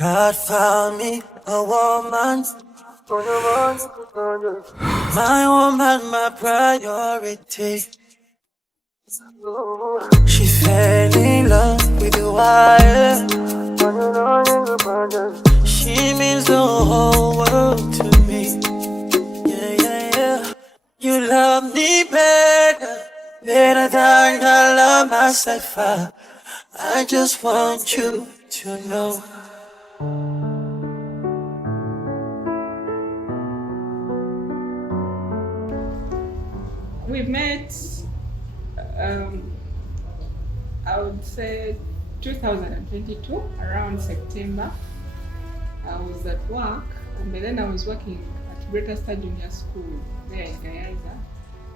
God found me a woman, my woman, my priority. She fell in love with the wire. She means the whole world to me. Yeah, yeah, yeah. You love me better than I love myself. I just want you to know. We met, I would say 2022, around September. I was at work, and then I was working at Greater Star Junior School there in Gayaza.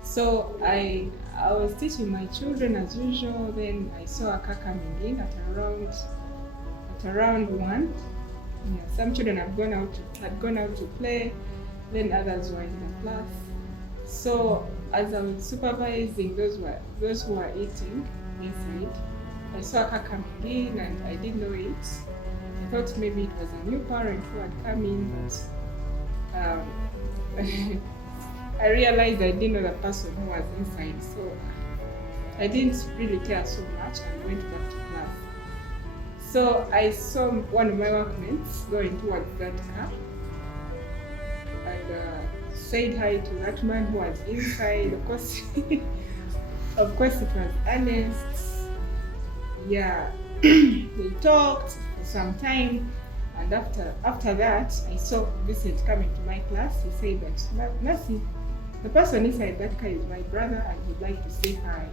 So I was teaching my children as usual. Then I saw a car coming in at around 1. Yeah, some children had gone out to play, then others were in the class. So as I was supervising those who were eating inside, I saw a car coming in and I didn't know it. I thought maybe it was a new parent who had come in, but I realized I didn't know the person who was inside, so I didn't really care so much and went back to class. So I saw one of my workmates going towards that car and said hi to that man who was inside. Of course, of course it was Earnest. Yeah, they talked for some time, and after that, I saw Vincent coming to my class. He said that, Mercy, the person inside that car is my brother and he'd like to say hi.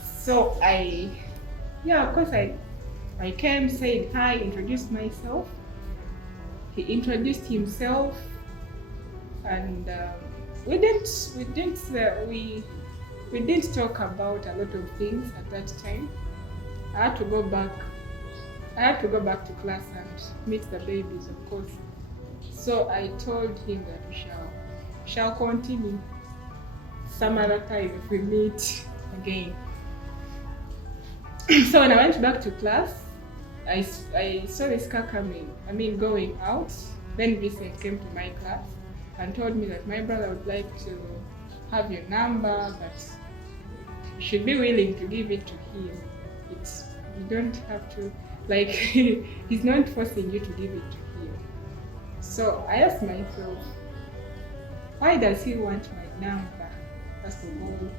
So of course I came, said hi, introduced myself. He introduced himself, and we didn't talk about a lot of things at that time. I had to go back to class and meet the babies, of course. So I told him that we shall continue some other time if we meet again. So when I went back to class, I saw this car going out. Then Vincent came to my class and told me that my brother would like to have your number, but you should be willing to give it to him. You don't have to, like, he's not forcing you to give it to him. So I asked myself, why does he want my number, first of all?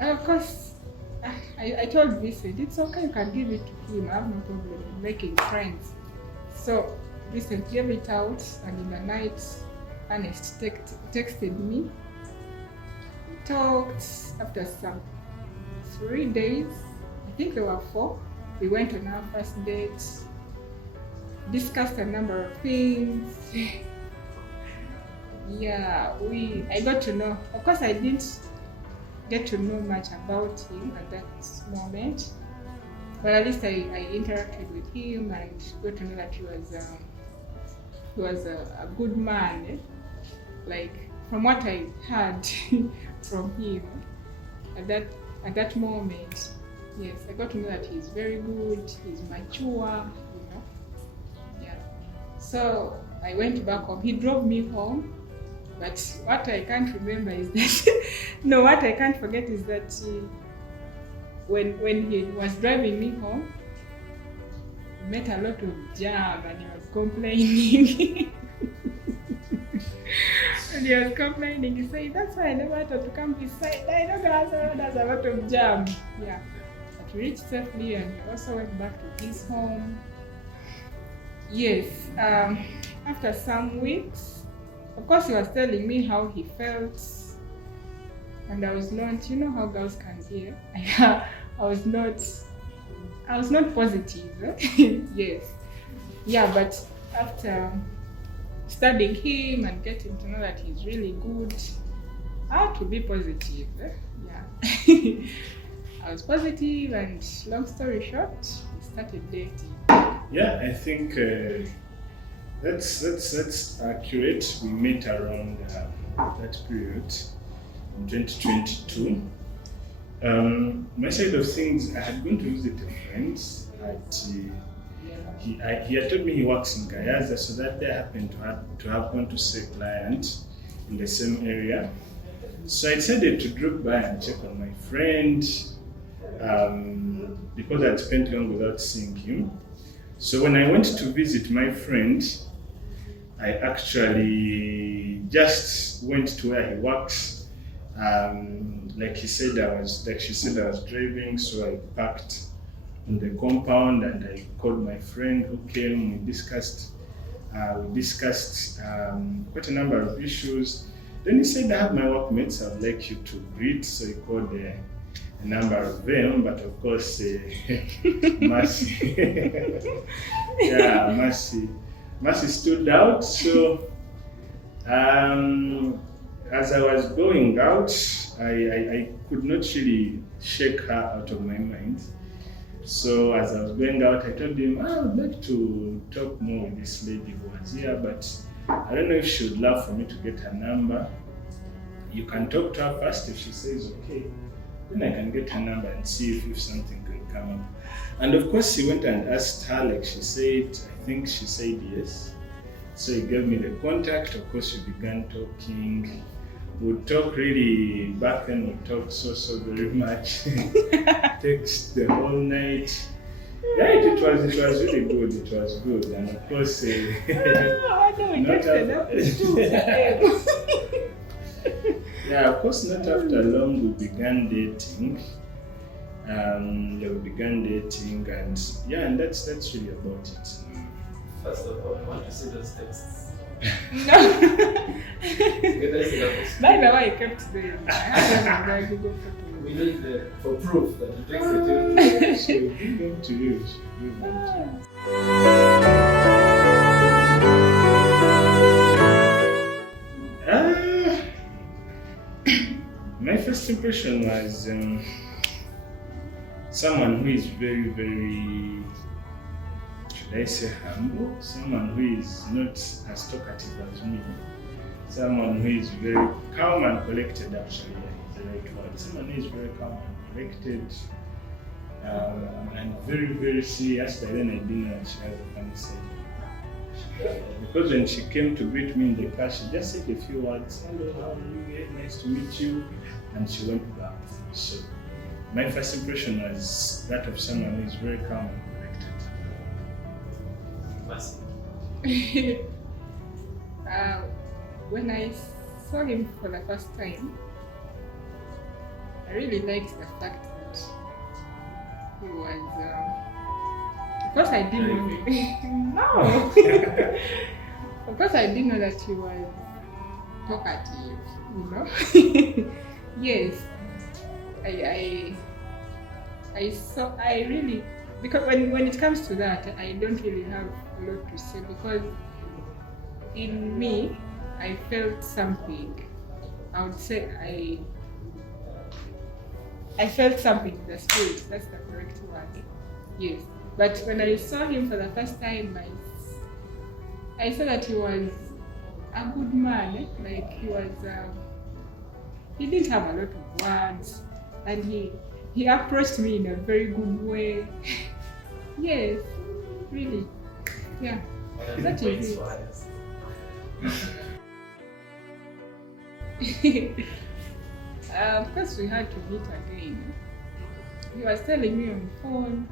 And of course, I told Vincent, it's okay, you can give it to him, I have no problem in making friends. So Vincent gave it out, and in the night, Ernest texted me. We talked. After some 3 days, I think there were 4, we went on our first date, discussed a number of things. Yeah, I got to know. Of course, I didn't get to know much about him at that moment, but at least I interacted with him and got to know that he was a good man. Like, from what I heard from him at that moment, yes, I got to know that he's very good, he's mature, Yeah. So I went back home. He drove me home, but what I can't remember is that what I can't forget is that when he was driving me home, we met a lot of jam and he was complaining. And he was complaining. He said, that's why I never wanted to come beside. I know there's a lot of jam. Yeah. But we reached safely and he also went back to his home. Yes. After some weeks, of course, he was telling me how he felt. And I was not, you know how girls can be. I was not positive. Yes. Yeah, but after studying him and getting to know that he's really good. I had to be positive. Yeah. I was positive, and long story short, we started dating. Yeah, I think that's accurate. We met around that period in 2022. My side of things, I had gone to visit a friend at he had told me he works in Gayaza, so that day I happened to have gone to see a client in the same area. So I decided to drop by and check on my friend because I'd spent long without seeing him. So when I went to visit my friend, I actually just went to where he works. Like she said, I was driving, so I parked in the compound and I called my friend who came. We discussed quite a number of issues. Then he said, I have my workmates, I would like you to greet. So he called a number of them, but of course, Mercy, Mercy stood out. So as I was going out, I could not really shake her out of my mind. So as I was going out, I told him, I would like to talk more with this lady who was here, but I don't know if she would love for me to get her number. You can talk to her first. If she says okay, then I can get her number and see if something can come up. And of course, he went and asked her, like she said, I think she said yes. So he gave me the contact. Of course, we began talking. We'd talk really, back then we talked so very much. Text the whole night. Yeah, it was really good. It was good. And of course, yeah, of course, not after long we began dating. And yeah, and that's really about it. First of all, I want to see those texts. No. By the way, I kept them. I have them on my Google Photos. We need for proof that you texted So give them to you. My first impression was someone who is very, very, should I say, humble? Someone who is not as talkative as me. Someone who is very calm and collected, actually, is the right word. Someone who is very calm and collected and very, very serious. But then I didn't know she has a funny side. Because when she came to greet me in the car, she just said a few words. Hello, how are you? Nice to meet you. And she went back. So my first impression was that of someone who is very calm and collected. When I saw him for the first time, I really liked the fact that he was. Of course, I didn't know. No. Of course, I didn't know that he was talkative. You know. Yes. I really, because when it comes to that, I don't really have a lot to say, because in me, I felt something. I would say I felt something in the spirit. That's the correct word. Yes. But when I saw him for the first time, I saw that he was a good man. Like he was, he didn't have a lot of words, and he approached me in a very good way. Yes, really. Yeah. That is it. Of course, we had to meet again. He was telling me on the phone,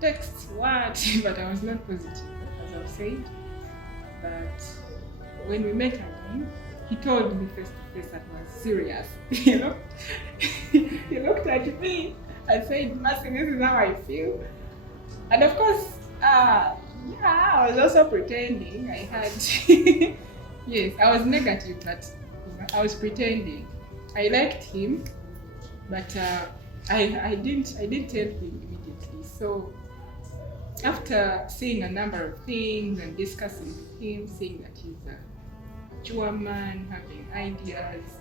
text what, but I was not positive, as I've said. But when we met again, he told me face to face that was serious. You know, he looked at me and said, "Mercy, this is how I feel." And of course, yeah, I was also pretending. I had, yes, I was negative, but I was pretending. I liked him, but I didn't tell him immediately. So after seeing a number of things and discussing with him, seeing that he's a mature man, having ideas,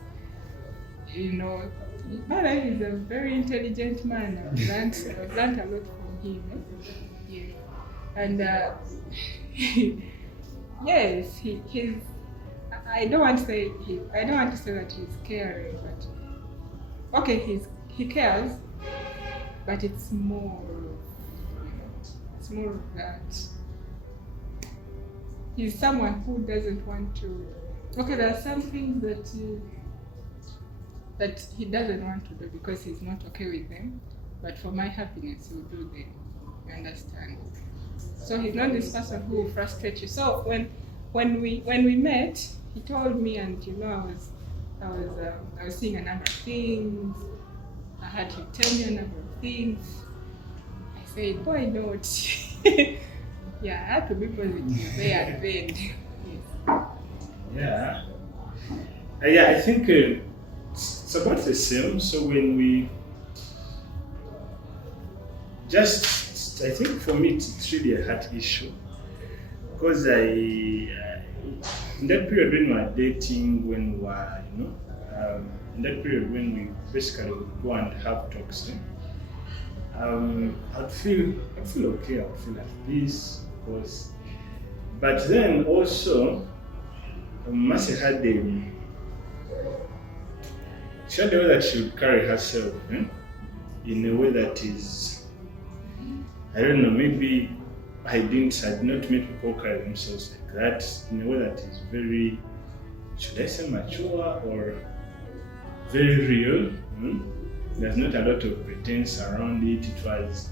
but he's a very intelligent man. I've learned a lot from him. Yes. And yes, he's. I don't want to say that he's caring, but okay, he cares, but it's more of that. He's someone who doesn't want to. Okay, there are some things that he doesn't want to do because he's not okay with them, but for my happiness, he'll do them. You understand? So he's not this person who will frustrate you. So when we met, he told me, and I was seeing a number of things. I had him tell me a number of things. I said, why not? Yeah, I had to be positive there at the end. Yes. Yeah, I think it's about the same. So when we I think for me it's really a heart issue, because in that period when we were dating, when we were, in that period when we basically would go and have talks, I'd feel okay, I'd feel at peace, because, but then also, Mercy had the way that she would carry herself, in a way that is, I don't know, maybe I did not make people carry themselves like that, in a way that is very, should I say mature or very real. There's not a lot of pretense around it.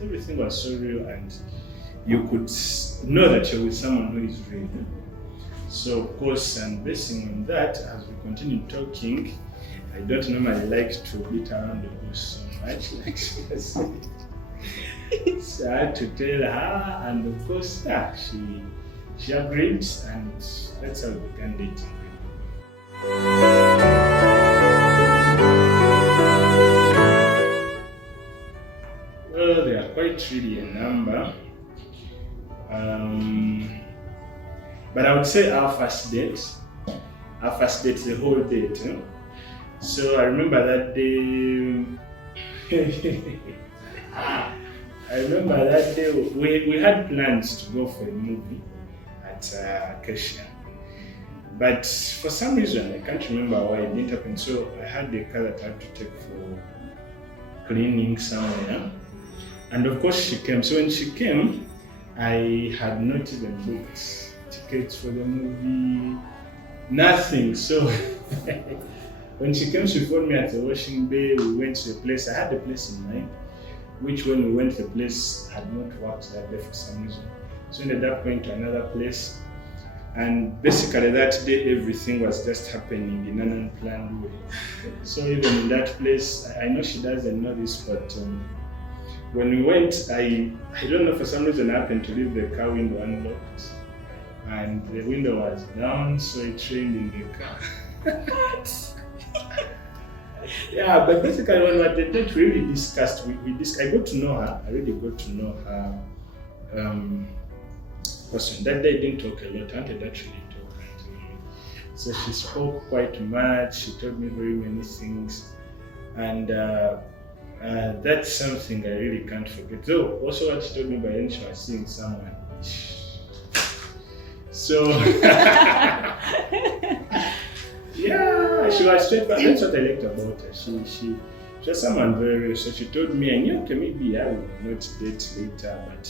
Everything was so real, and you could know that you're with someone who is real. So of course, and basing on that, as we continue talking, I don't normally like to beat around the bush so much, like she has said. So I had to tell her, and of course, she agreed, and that's how we began dating. Well, there are quite really a number. But I would say our first date, the whole date. So I remember that day. We had plans to go for a movie at Acacia. But for some reason, I can't remember why it didn't happen. So I had the car that I had to take for cleaning somewhere. And of course she came. So when she came, I had not even booked tickets for the movie, nothing. So when she came, she phoned me at the washing bay. We went to the place. I had the place in mind, which when we went to the place had not worked that day for some reason. So we ended up going to another place. And basically that day, everything was just happening in an unplanned way. So even in that place, I know she doesn't know this, but when we went, I don't know, for some reason I happened to leave the car window unlocked. And the window was down, so it rained in the car. What? Yeah, but basically when we were dating, we really discussed, I got to know her, I really got to know her person. That day I didn't talk a lot, I wanted actually talk. So she spoke quite much, she told me very many things. And that's something I really can't forget. Though, also what she told me by then, she was seeing someone. So, yeah, she was straight, but that's what I liked about her. She was someone very real. So she told me, I knew, okay, maybe I will not date later, but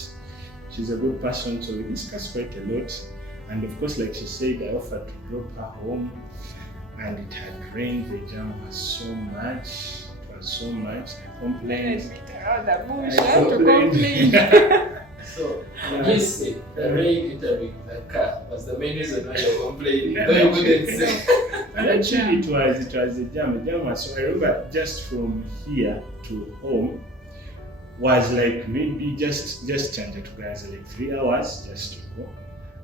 she's a good person. So we discussed quite a lot. And of course, like she said, I offered to drop her home, and it had rained. The jam was so much. So much. I complained. I complained. So, yes, the rain entering the car was the main reason why you're complaining. No, you wouldn't say. And actually, it was a jam. So I remember just from here to home was like maybe just changed to guys like 3 hours just to go.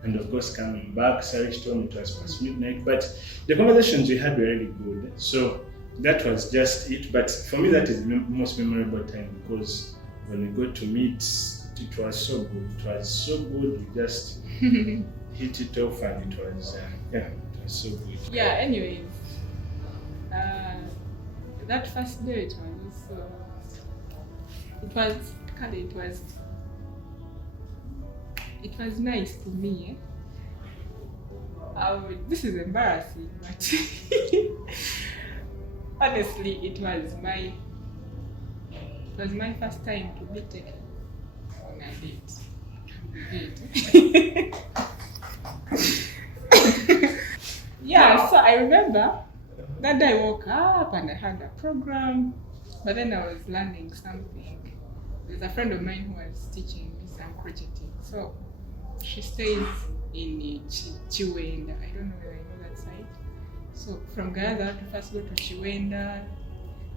And of course, coming back, Cherished told me it was past midnight. But the conversations we had were really good. So that was just it, but for me that is the most memorable time, because when we got to meet, it it was so good. It was so good. We just hit it off, and it was it was so good. Yeah. Anyways, that first day it was it was nice to me. This is embarrassing, but honestly, it was my first time to be taken on a date. Yeah, so I remember that day I woke up and I had a program, but then I was learning something. There's a friend of mine who was teaching me some crocheting. So she stays in Chiwenda. I don't know whether I know that side. So from Gaza to first go to Chiwenda,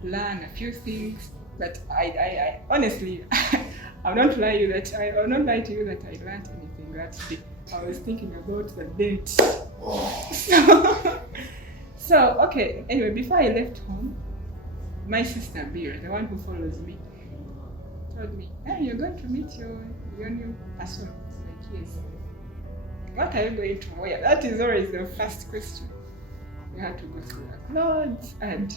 learn a few things. But I honestly, I will not lie to you that I learned anything that day. I was thinking about the date. So okay. Anyway, before I left home, my sister Bira, the one who follows me, told me, "Hey, you're going to meet your new person." I was like, "Yes." What are you going to wear? That is always the first question. You have to go through the clothes, and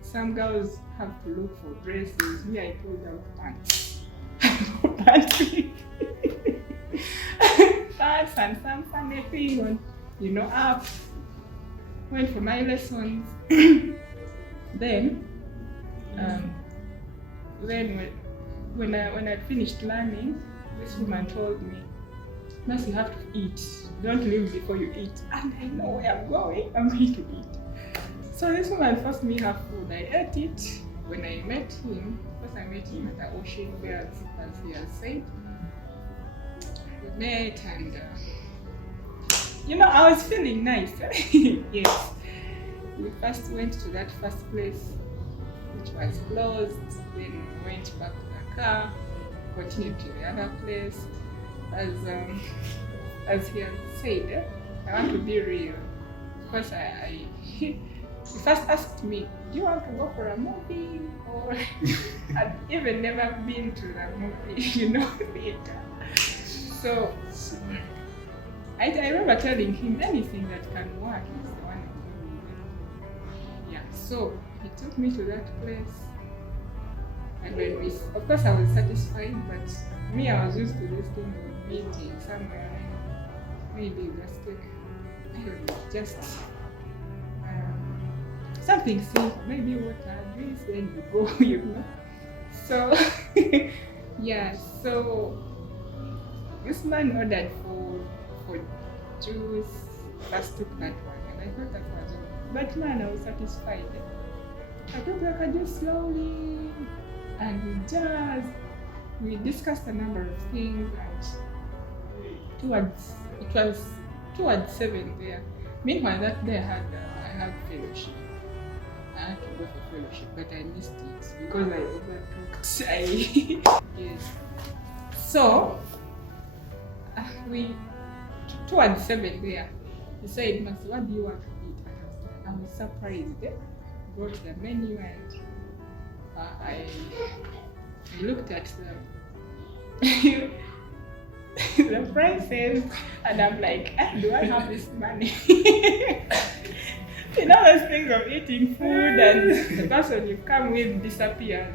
some girls have to look for dresses. Me, I pulled out pants. Pants and some funny thing on, up. Went for my lessons. Then when I finished learning, this woman told me, "Mercy, you have to eat. Don't leave before you eat." And I know where I'm going. I'm going to eat. So this woman forced me her food. I ate it. When I met him, first I met him at the ocean where, as he has said, we met, and I was feeling nice. Yes. We first went to that first place, which was closed. Then we went back to the car, continued to the other place. As he has said, I want to be real. Because he first asked me, "Do you want to go for a movie?" Or I'd even never been to the movie, theater. So I remember telling him anything that can work is the one I'm going with. Yeah, so he took me to that place. And when of course I was satisfied, but me, I was used to this thing of meeting somewhere, maybe mistake, I don't know, just something simple, maybe water, juice, then you go, So, yeah, so this man ordered for juice, first took that one, and I thought that was all. But man, I was satisfied. I took like a juice slowly, and we discussed a number of things, and it was towards 7 there. Meanwhile, that day I had fellowship. I had to go for fellowship, but I missed it because I overtooked. Yes. So we towards 7 there. He said, "Mercy, what do you want to eat?" And I was surprised. Brought the menu, and I looked at the prices, and I'm like, "Do I have this money?" Those things of eating food, and the person you come with disappears.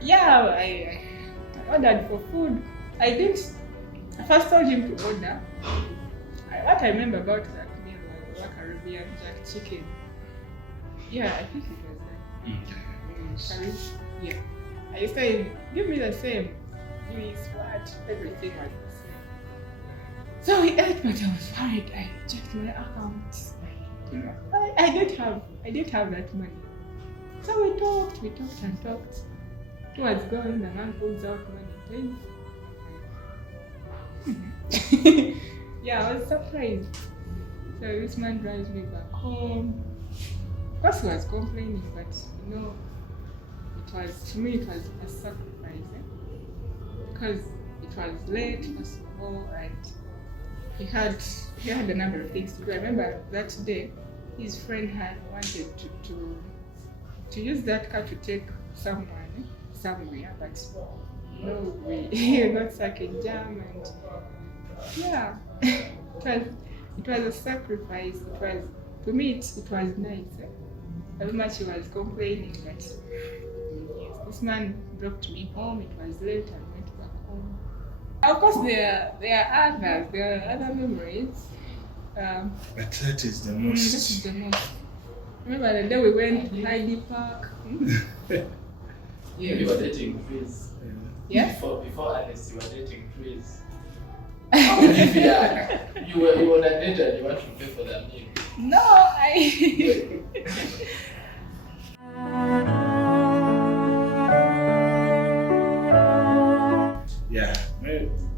Yeah, I ordered for food. I first told him to order. What I remember about that meal was Caribbean jack chicken. Yeah, I think it was that. Yeah. I said, "Give me the same. Juice, what? Everything was the same." So we ate, but I was worried. I checked my account. I didn't have that money. So we talked and talked. Towards going, the man pulls out money. Yeah, I was surprised. So this man drives me back home. Of course, he was complaining, but to me it was a sacrifice, because it was late, first of all, and he had a number of things to do. I remember that day his friend had wanted to use that car to take someone somewhere, but no, we got stuck in jam, and yeah, it was a sacrifice. It was, to me, it was nice. As much he was complaining, but yes, this man dropped me home. It was late. I went back home. Of course, there are other memories. But that is the That most. is the most. Remember the day we went to Heidi Park? Yeah, we were dating Chris. Yeah. Before Ernest, you were dating Chris. Yeah. You were on a date and you want to pay for the meal. No, I. Yeah,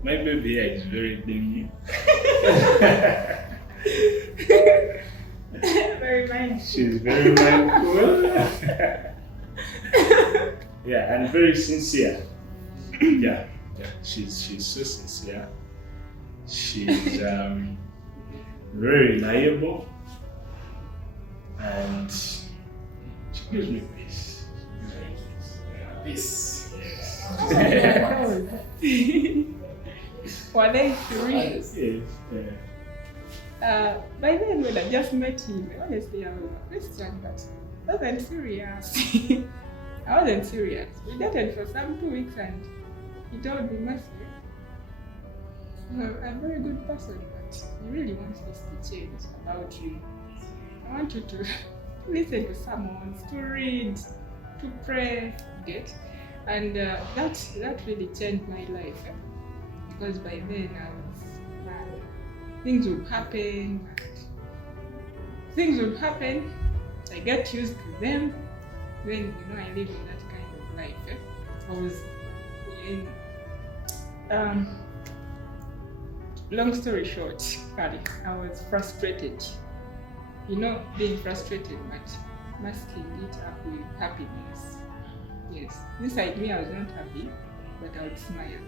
my baby here is very dingy. Very mindful. She's very mindful. Yeah, and very sincere. Yeah, she's so sincere. She's very reliable, and she gives me peace. Peace. Were they three? Yes, By then, when I just met him, honestly, I was a Christian, but I wasn't serious. I wasn't serious. We dated for some 2 weeks, and he told me, Mercy, you're a very good person, but I really want this to change about you. I want you to listen to sermons, to read, to pray, get? And that really changed my life. Because by then I was things would happen. I get used to them. Then I live in that kind of life. I was in long story short, I was frustrated. Being frustrated, but masking it up with happiness. Yes, inside me I was not happy, but I would smile.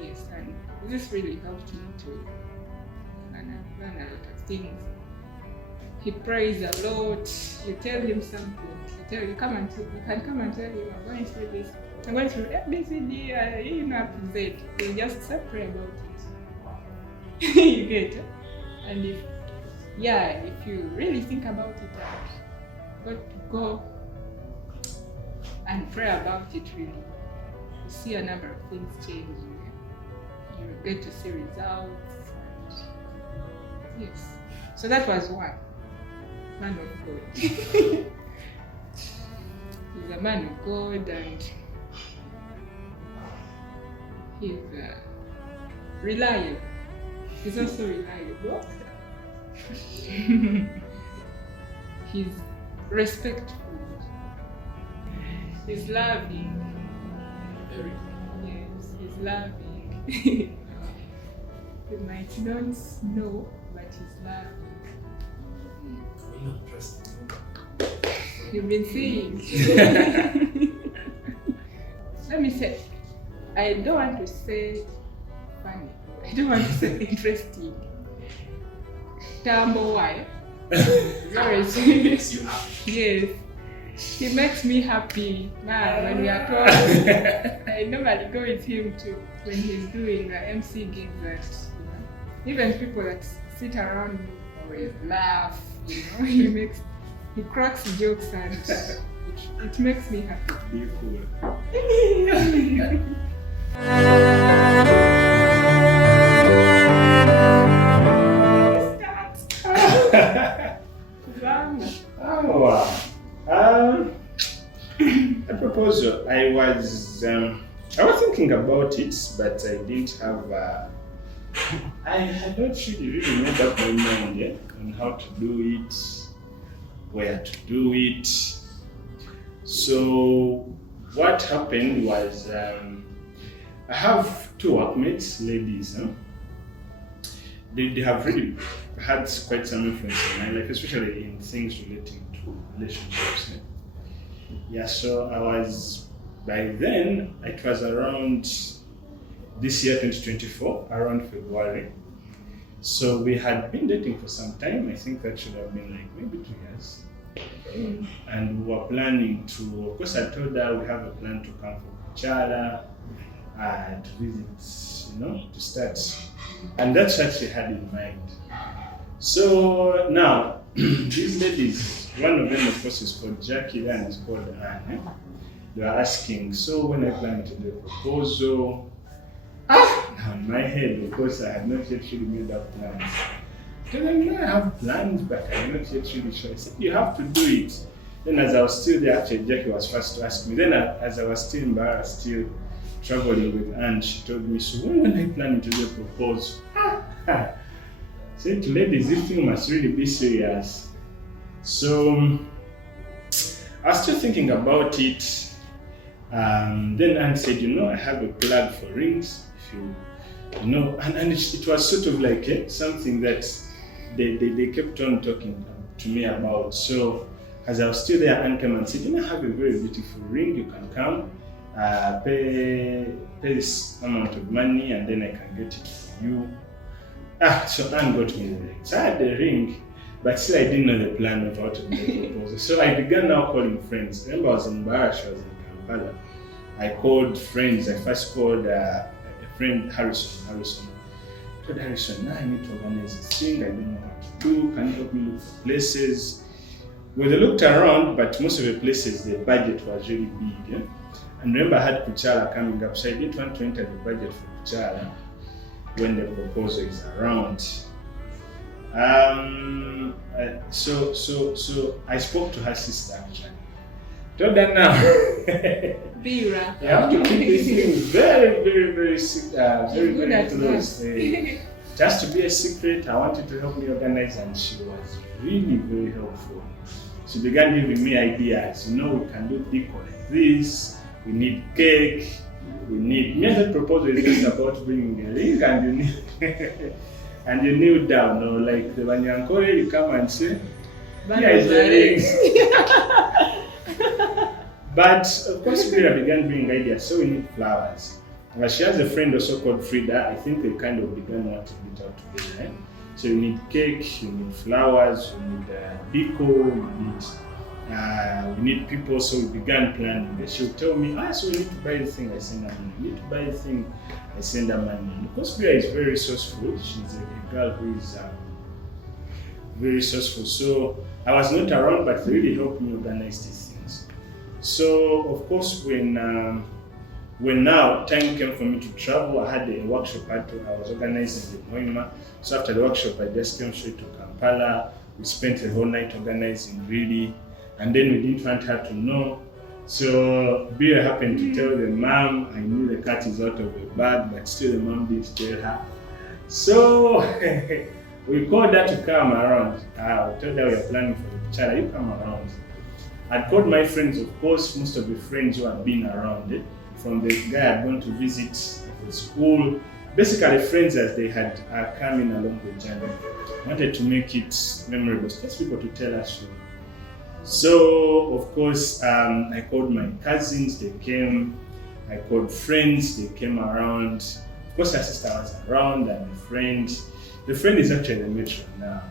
Yes, and this really helped me to learn a lot of things. He prays a lot. You tell him something. You can come and tell him, I'm going through this. I'm going through ABCD, up to Z. You just say pray about it. You get it? And if you really think about it, got to go and pray about it really. You see a number of things changing. You get to see results. And yes. So that was one. Man of God. He's a man of God, and he's reliable. He's also reliable. He's respectful. He's loving. Very. Yes, he's loving. You might not know, but he's loving. We don't trust him. You've been seeing. Let me say, I don't want to say funny. I don't want to say interesting. Tambo why? He makes you happy. Yes. He makes me happy. Man, when we are talking, I normally go with him too when he's doing the MC gigs that, even people that sit around me always laugh, he cracks jokes and it makes me happy. be cool. Oh wow. A proposal. I was thinking about it, but I didn't have. I had not really made up my mind yet on how to do it, where to do it. So what happened was I have two workmates, ladies. They have really had quite some influence in my life, especially in things relating to relationships. Yeah, so I was, by then, it was around this year, 2024, around February. So we had been dating for some time. I think that should have been like maybe 2 years. And we were planning to, of course I told her we have a plan to come from Kuchala to visit, to start. And that's what she had in mind. So now, these ladies, one of them of course is called Jackie and is called Anne. They were asking, so when I plan to do a proposal, now in my head, of course I had not yet really made up plans. Because I know I have plans, but I'm not yet really sure. I said, you have to do it. Then as I was still there, actually Jackie was first to ask me. Then as I was still embarrassed, still traveling with Anne, she told me, so when I plan to do a proposal? I said to ladies, this thing must really be serious. So I was still thinking about it. Then Anne said, I have a plug for rings. If and it was sort of like something that they kept on talking to me about. So as I was still there, Anne came and said, I have a very beautiful ring. You can come, pay this amount of money, and then I can get it for you. So Anne got me the ring. So I had the ring, but still I didn't know the plan of how to make the proposal. So I began now calling friends. Remember, I was embarrassed. I was in Kampala. I called friends. I first called a friend, Harrison. I told Harrison, now I need to organize this thing. I don't know what to do. Can you help me look for places? Well, they looked around, but most of the places, the budget was really big. And remember, I had Kuchala coming up, so I didn't want to enter the budget for Kuchala when the proposal is around. So I spoke to her sister actually. Told her now. Bira. You have to keep this thing very, very, very very close. Just to be a secret, I wanted to help me organize, and she was really very helpful. She began giving me ideas. We can do decor like this. We need cake. We need. The proposal is just about bringing a ring, and you need and you kneel down, or like the Banyankore, you come and say, "Here is the ring." But of course, Frida began bringing ideas. So we need flowers. She has a friend also called Frida. I think they kind of began working it out together. So you need cake, you need flowers, you need decor, we need people. So we began planning. She would tell me, so we need to buy this thing, I send her money. We need to buy this thing, I send her money. And because Frida is very resourceful, she's a girl who is very resourceful. So I was not around, but they really helped me organize these things. So of course, when now time came for me to travel, I had a workshop I was organizing with Moima. So after the workshop, I just came straight to Kampala. We spent the whole night organizing really, and then we didn't want her to know. So Bia happened to tell the mom. I knew the cat is out of the bag, but still the mom didn't tell her. So we called her to come around. I told her we are planning for the child. You come around. I called my friends, of course, most of the friends who had been around. From the guy I had gone to visit the school, basically friends as they had come in along the journey. I wanted to make it memorable, just people to tell us story. So of course, I called my cousins, they came. I called friends, they came around. Of course, her sister was around, and a friend. The friend is actually the matron now.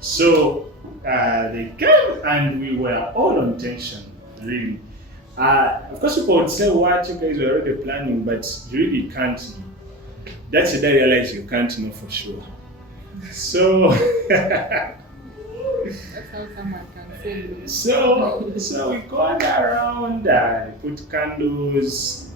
So they came, and we were all on tension, really. Of course, people would say, what you guys were already planning, but you really can't know. That's the day I realized you can't know for sure. So, that's how someone can say. So we got around, they put candles.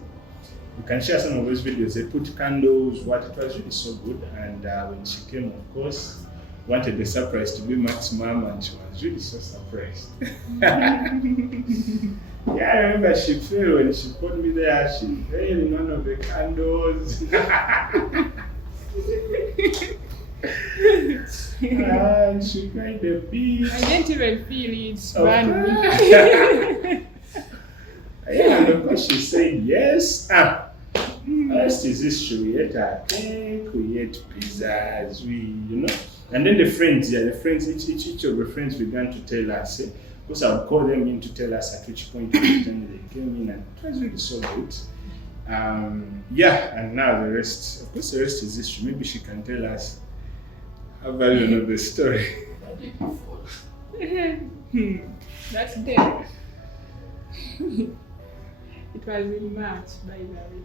You can share some of those videos. They put candles, it was really so good. And when she came, of course, wanted the surprise to be Max's mom, and she was really so surprised. Yeah, I remember she fell when she put me there. She fell in one of the candles. And she cried a bit. I didn't even feel it. Yeah, and of course she said yes. First is this, we ate our cake, we ate pizzas, and then the friends, each of the friends began to tell us. Because I would call them in to tell us at which point in time they came in, and it was really so good. And now the rest, of course the rest is history. Maybe she can tell us how value of the story. That day, it was in March, by the way.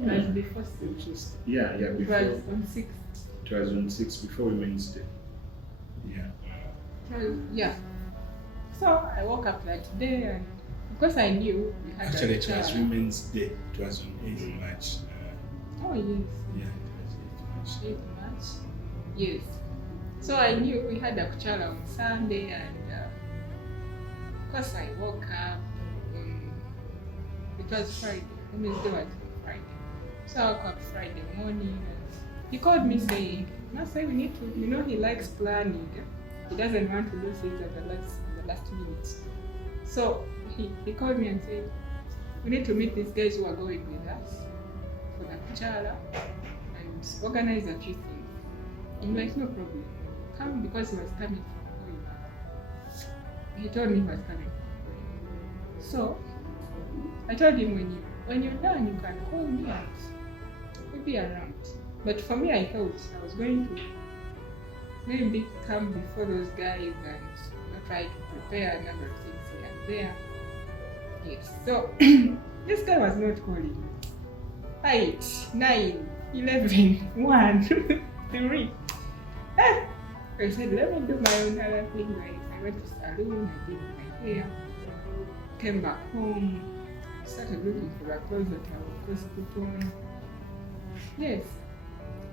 It was before 6th. Yeah, It before. was on 6th. It was on 6 before Wednesday. Yeah. So I woke up that day, and because I knew we had Actually, a it was child. Women's Day. It was on 8th March. Oh yes. Yeah, it was 8th March. 8th March. Yes. So I knew we had a kuchala on Sunday, and of course I woke up. It was Friday. Women's Day was on Friday. So I woke up Friday morning, and he called me saying, "Masa, we need to, he likes planning. He doesn't want to do things at the last minute." So he called me and said, "We need to meet these guys who are going with us for the kuchala and organize a few things." I'm like, "No problem. Come," because he was coming from Koima. He told me he was coming from Koima. So I told him, when you're done, you can call me and we'll be around. But for me, I thought I was going to maybe come before those guys and try to prepare a number of things here and there. Yes. So this guy was not calling me. 8, 9, 11, 1, 3. I said, let me do my own other thing. I went to salon, I did my hair, came back home, started looking for the clothes that I was supposed to put on. Yes.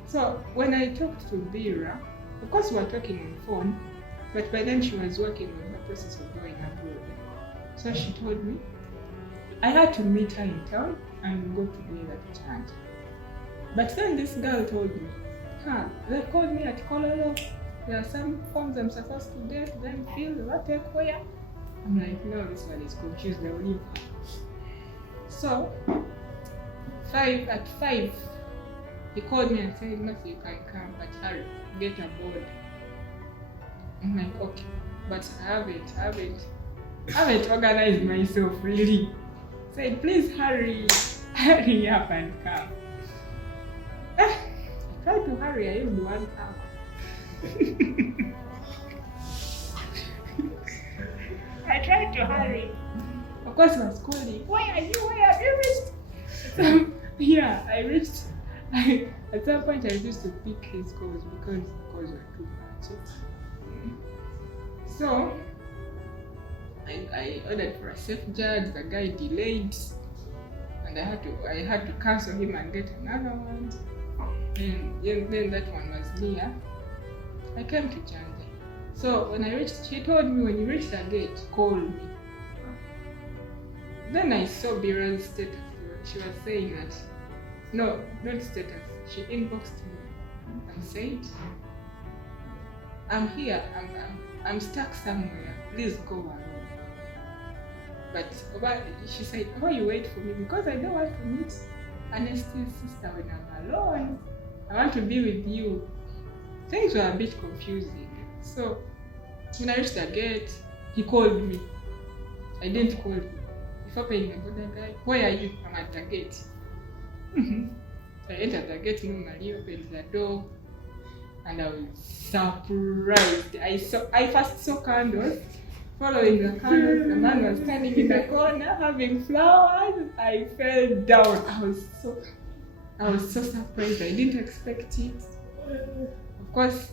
So when I talked to Bira, of course we were talking on the phone, but by then she was working on the process of going abroad. So she told me I had to meet her in town and go together to church. But then this girl told me, they called me at Kololo. There are some forms I'm supposed to get, then fill, take where? I'm like, no, this one is confused, I will leave her. So, at 5, he called me and said, "Mercy, you can come, but hurry, get aboard." I'm like, okay, but I haven't organized myself really. Said, "Please hurry up and come." I tried to hurry, I used 1 hour. I tried to hurry. Of course, I was calling, "Where are you? Where have you reached?" So, yeah, I reached. At some point, I used to pick his calls because calls were too much. So, I ordered for a safe judge. The guy delayed, and I had to cancel him and get another one. And then that one was near. I came to Chanja. So when I reached, she told me, "When you reach the gate, call me." Then I saw Bira's status. She was saying that, no, not status. She inboxed me and said, "I'm here. I'm stuck somewhere. Please go alone." But she said, "Oh, you wait for me because I don't want to meet Ernest's sister when I'm alone. I want to be with you." Things were a bit confusing. So when I reached the gate, he called me. I didn't call him. Before paying the border guy, "Where are you?" "I'm at the gate." I entered the gate normally, opened the door, and I was surprised. I first saw candles. Following the candles, the man was standing in the corner having flowers. I fell down. I was so surprised. I didn't expect it. Of course,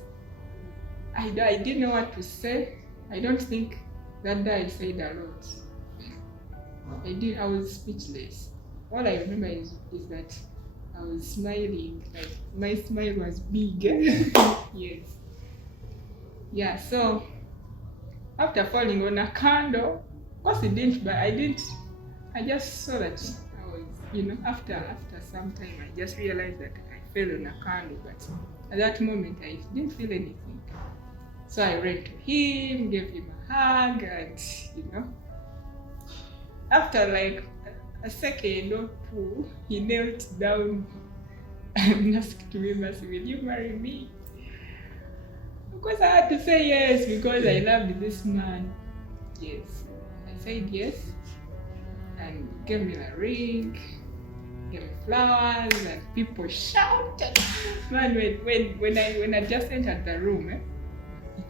I didn't know what to say. I don't think that day I said a lot. I was speechless. All I remember is that I was smiling. Like my smile was big. Yes. Yeah. So after falling on a candle, of course it didn't. But I just saw that I was, after some time, I just realized that I fell on a candle. But at that moment, I didn't feel anything. So I ran to him, gave him a hug, and after like a second or two, he knelt down and asked me, "Mercy, will you marry me?" Of course, I had to say yes because I loved this man. Yes, I said yes, and gave me a ring, gave me flowers, and people shouted. Man, when I just entered the room, it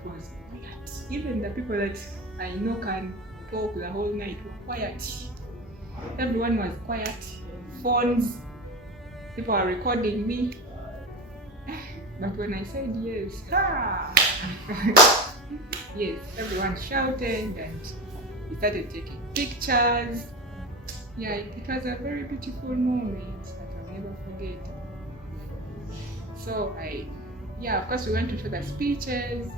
was weird. Even the people that I knock and talk the whole night. We're quiet. Everyone was quiet. Phones. People are recording me. But when I said yes, yes, everyone shouted and we started taking pictures. Yeah, it was a very beautiful moment that I'll never forget. So of course we went to show the speeches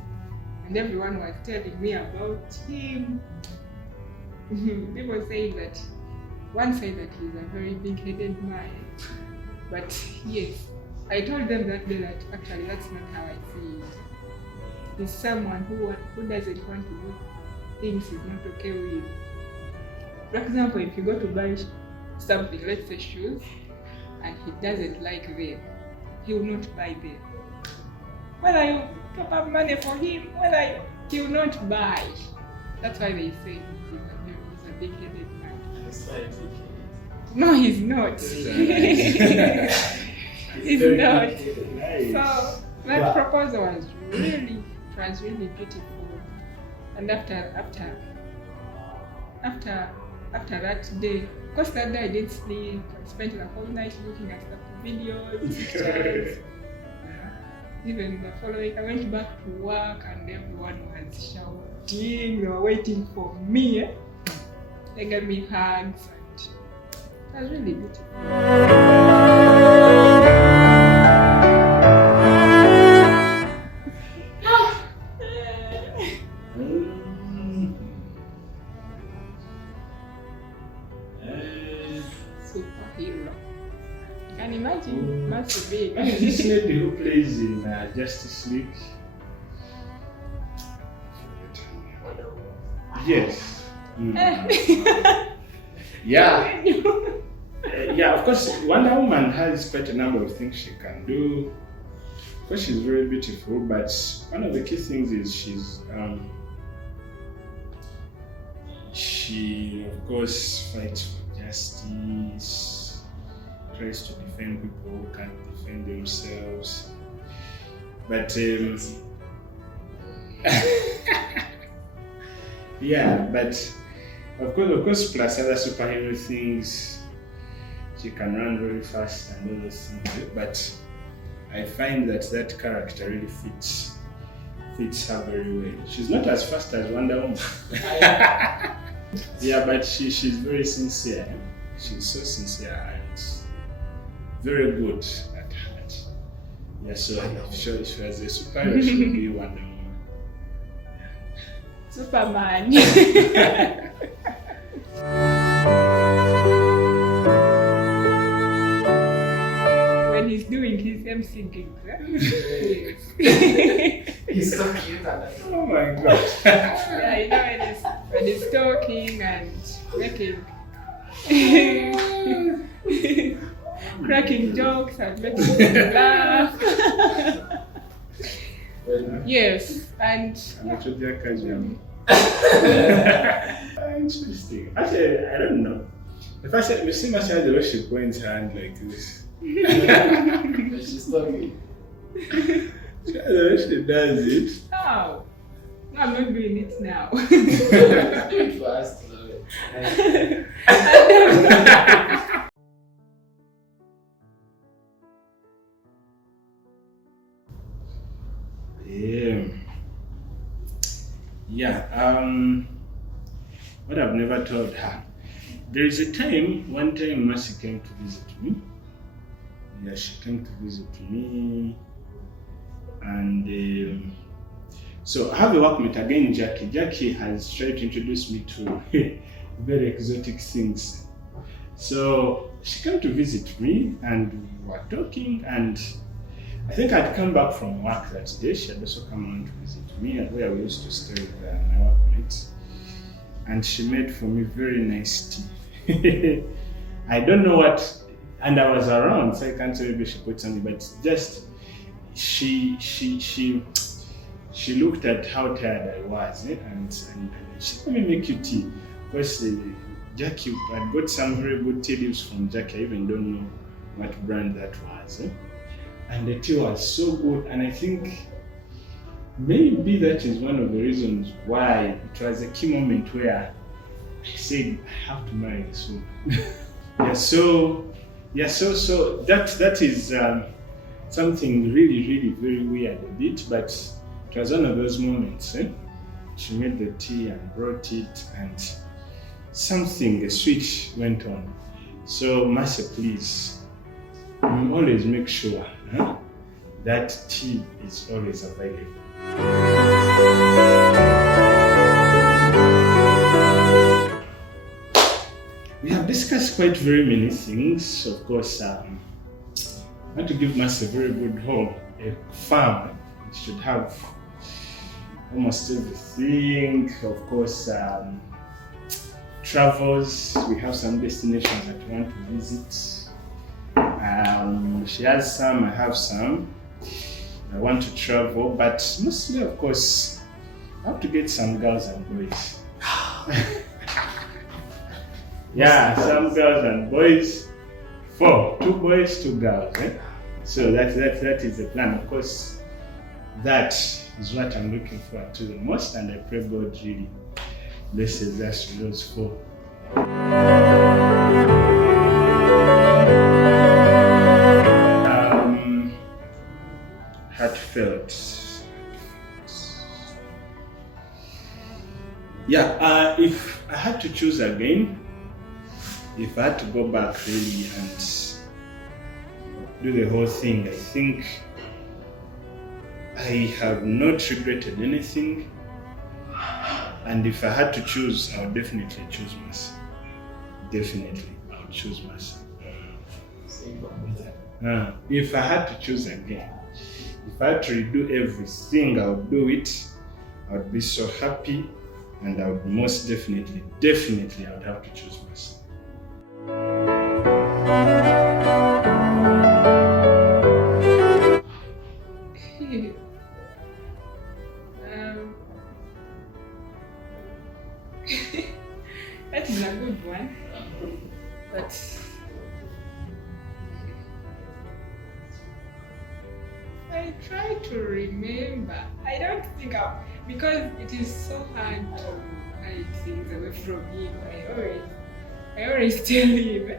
and everyone was telling me about him. People saying that, one said that he's a very big-headed man. But yes, I told them that day that actually that's not how I see it. He's someone who doesn't want to do things he's not okay with. For example, if you go to buy something, let's say shoes, and he doesn't like them, he will not buy them. Whether you top up money for him, he will not buy. That's why they say he's a big-headed man. That's why I think No, he's not. He's not. Nice. So that proposal was really beautiful. And after that day, of course that day I didn't sleep. I spent the whole night looking at the videos, pictures. Even the following, I went back to work and everyone was shouting. They were waiting for me. They gave me hugs. It was really beautiful. Superhero. You can imagine, must be big. And this lady who plays in Justice League. Yes. Yeah. Yeah, of course, Wonder Woman has quite a number of things she can do. Of course, she's very beautiful, but one of the key things is she of course fights for justice, tries to defend people who can't defend themselves. But yeah, but of course, plus other superhero things. She can run very fast and all those things, but I find that character really fits her very well. She's not as fast as Wonder Woman. Yeah, but she's very sincere. She's so sincere and very good at heart. Yeah, so if she was a superhero, she would be Wonder Woman. Superman. When he's doing his MC gigs, he's so cute. Oh my god. Yeah, you know when he's talking and making cracking jokes and making people laugh. Yes, and interesting. Actually, I don't know. If I said, you see my child, the way she points her hand like this. She's talking. The way she does it. oh, no, I'm not doing it now. Do it fast. What I've never told her. There is one time Mercy came to visit me. Yeah, she came to visit me. And so I have a workmate again, Jackie. Jackie has tried to introduce me to very exotic things. So she came to visit me and we were talking, and I think I'd come back from work that day. She had also come on to visit me at where we used to stay with my workmates. And she made for me very nice tea. I don't know what, and I was around, so I can't say maybe she put something, but just she looked at how tired I was, and she told me make you tea. Because Jackie, I got some very good tea leaves from Jackie. I even don't know what brand that was. And the tea was so good, and I think maybe that is one of the reasons why it was a key moment where I said I have to marry soon. So that is something really very weird a bit, but it was one of those moments. She made the tea and brought it, and a switch went on. So Mercy, please, always make sure that tea is always available. We have discussed quite very many things. Of course, I want to give Mercy a very good home. A farm, it should have almost everything. Of course, travels. We have some destinations that we want to visit. She has some, I have some. I want to travel, but mostly, of course, I have to get some girls and boys. Yeah, some girls and boys. 4, 2 boys, 2 girls. So that is the plan. Of course, that is what I'm looking forward to the most, and I pray God really blesses us with those 4. Heartfelt. Yeah, if I had to choose again, if I had to go back really and do the whole thing, I think I have not regretted anything. And if I had to choose, I would definitely choose Mercy. Definitely, I would choose Mercy. If I had to choose again, if I had to redo everything, I would do it. I would be so happy, and I would most definitely, I would have to choose Mercy. That is a good one, but I try to remember. I don't think because it is so hard to hide things away from him. I always tell him.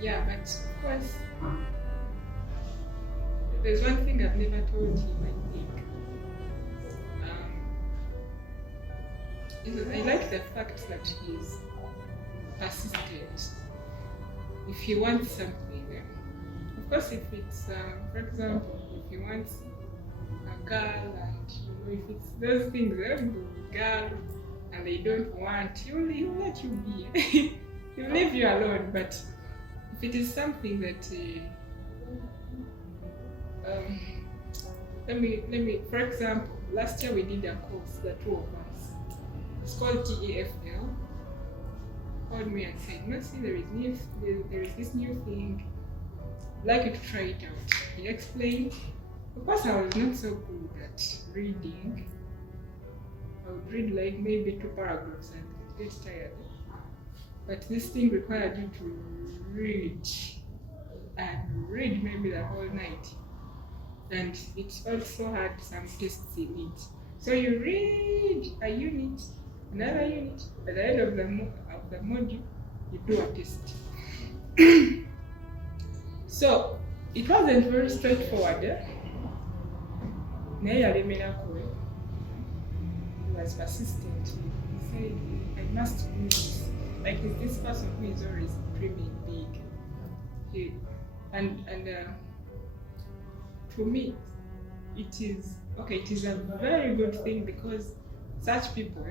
Yeah, but of course, there's one thing I've never told him, I think. I like the fact that he's persistent. If he wants something, of course, if it's, for example, if he wants a girl, and if it's those things, girl, and they don't want, he'll let you be. He'll leave you alone. But if it is something that, let me, for example, last year we did a course, the 2 of us. It's called TEFL. Called me and said, Mercy, there is this new thing. I'd like you to try it out. He explained. Of course, I was not so good at reading. I would read like maybe 2 paragraphs and get tired. But this thing required you to read and read maybe the whole night. And it also had some tests in it. So you read a unit, another unit. At the end of the module, you do a test. So it wasn't very straightforward. He was persistent. He said, I must do this. Like this person who is always dreaming big. And to me, it is a very good thing, because such people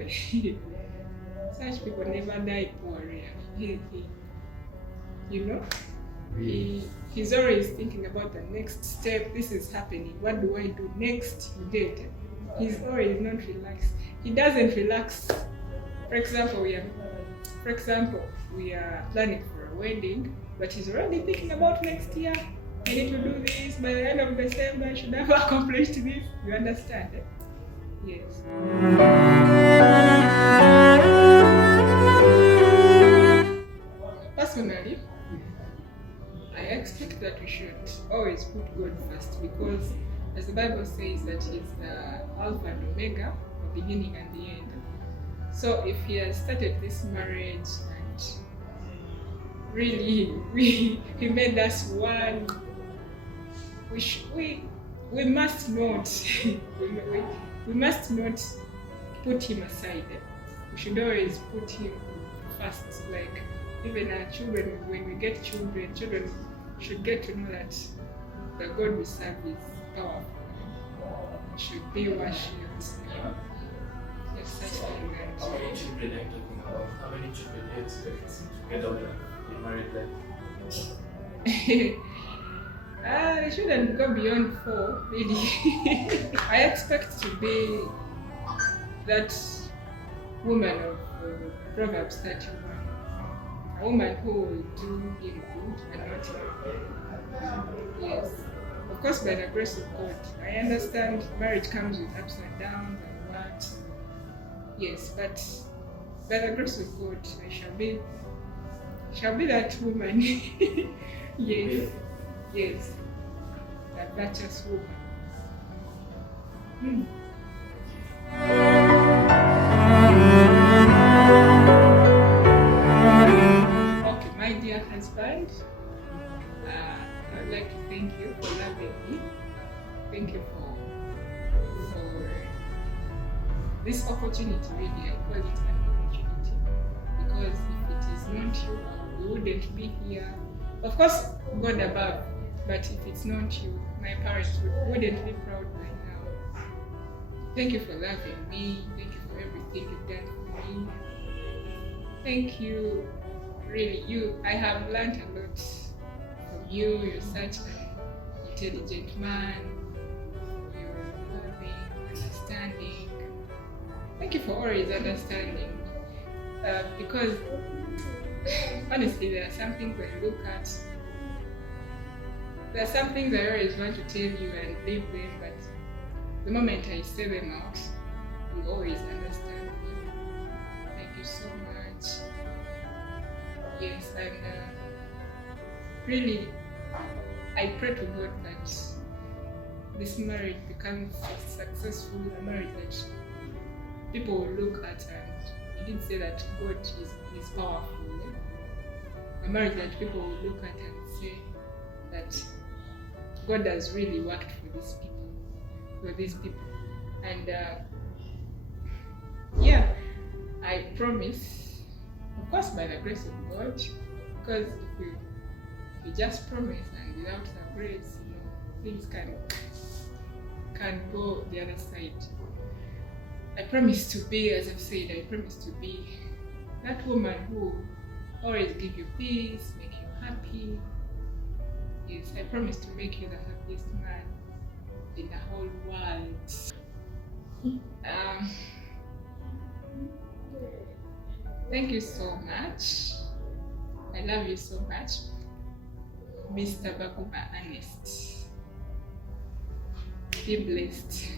never die poor. He's always thinking about the next step. This is happening. What do I do next? You get it. He's always not relaxed. He doesn't relax. For example, we are planning for a wedding, but he's already thinking about next year. I need to do this by the end of December. I should have accomplished this. You understand? Yes. Personally, I expect that we should always put God first, because as the Bible says that He's the Alpha and Omega, the beginning and the end. So if He has started this marriage and really He made us one, we must not we must not put Him aside. We should always put Him first. Like even our children, when we get children should get to know that the God we serve is powerful. Should be worshipped. Yes, such a thing. How many children are you talking about? How many children do you expect to get out of the married life? I shouldn't go beyond 4, really. I expect to be that woman of Proverbs 31. A woman who will do Him good and not Him. Yes. Of course, by the grace of God. I understand marriage comes with ups and downs and what. Yes, but by the grace of God, I shall be that woman. Yes. Yes, that virtuous woman. Okay, my dear husband, I'd like to thank you for loving me. Thank you for this opportunity, really. I call it an opportunity because if it is not you, we wouldn't be here. Of course, God above. But if it's not you, my parents wouldn't be proud by now. Thank you for loving me. Thank you for everything you've done for me. Thank you. Really, I have learned a lot from you. You're such an intelligent man. You're loving, understanding. Thank you for always understanding. Because honestly, there are some things I look at. There are some things I always want to tell you and leave them, but the moment I say them out, you always understand me. Thank you so much. Yes, and really, I pray to God that this marriage becomes successful, a marriage that people will look at and you did say that God is powerful. A marriage that people will look at and say that God has really worked for these people. And I promise, of course by the grace of God, because if you just promise and without the grace, things can go the other side. I promise to be, as I've said, I promise to be that woman who always give you peace, make you happy. Yes, I promise to make you the happiest man in the whole world. Thank you so much. I love you so much, Mr. Bakuma Earnest. Be blessed.